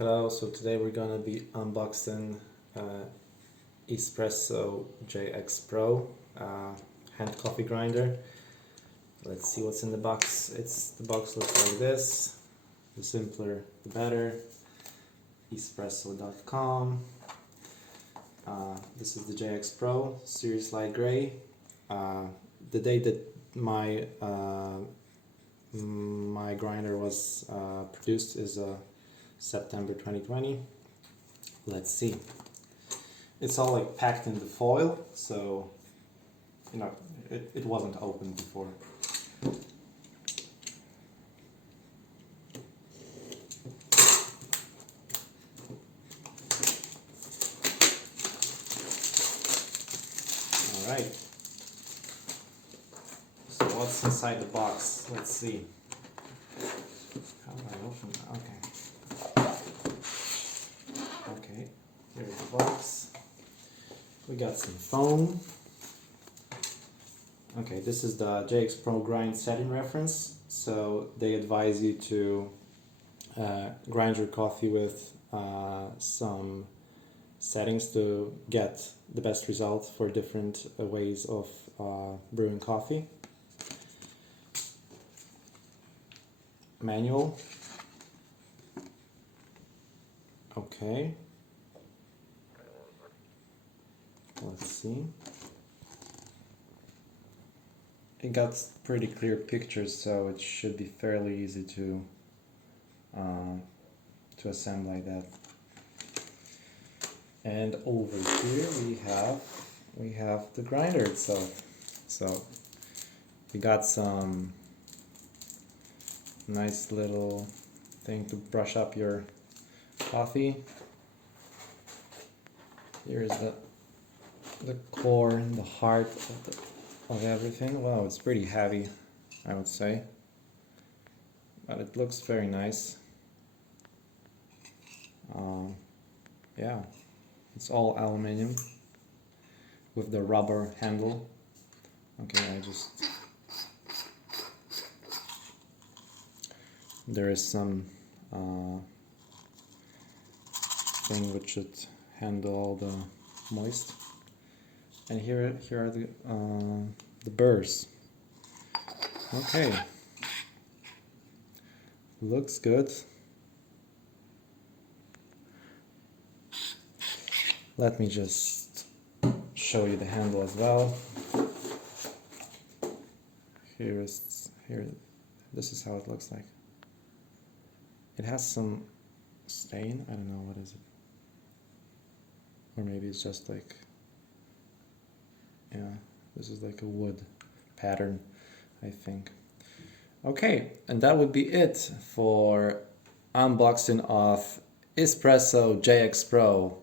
Hello, so today we're gonna be unboxing 1zpresso JX Pro hand coffee grinder. Let's see what's in the box. The box looks like this. The simpler the better. 1zpresso.com. This is the JX Pro Series Light Gray. The date that my grinder was produced is September 2020. Let's see. It's all like packed in the foil, so it wasn't open before. Alright. So what's inside the box? Let's see. How do I open it? Okay. Okay, here's the box. We got some foam. Okay, this is the JX Pro grind setting reference. So they advise you to grind your coffee with some settings to get the best result for different ways of brewing coffee. Manual. Okay. Let's see. It got pretty clear pictures, so it should be fairly easy to assemble like that. And over here we have the grinder itself. So we got some nice little thing to brush up your coffee. Here's the core, the heart of everything. Wow, it's pretty heavy, I would say, but it looks very nice. Yeah, it's all aluminum with the rubber handle. Okay, there is some thing which should handle all the moist. And here are the burrs. Okay, looks good. Let me just show you the handle as well. Here. This is how it looks like. It has some stain. I don't know, what is it? Or maybe it's just like, yeah, this is like a wood pattern, I think. Okay, and that would be it for unboxing of 1zpresso JX Pro.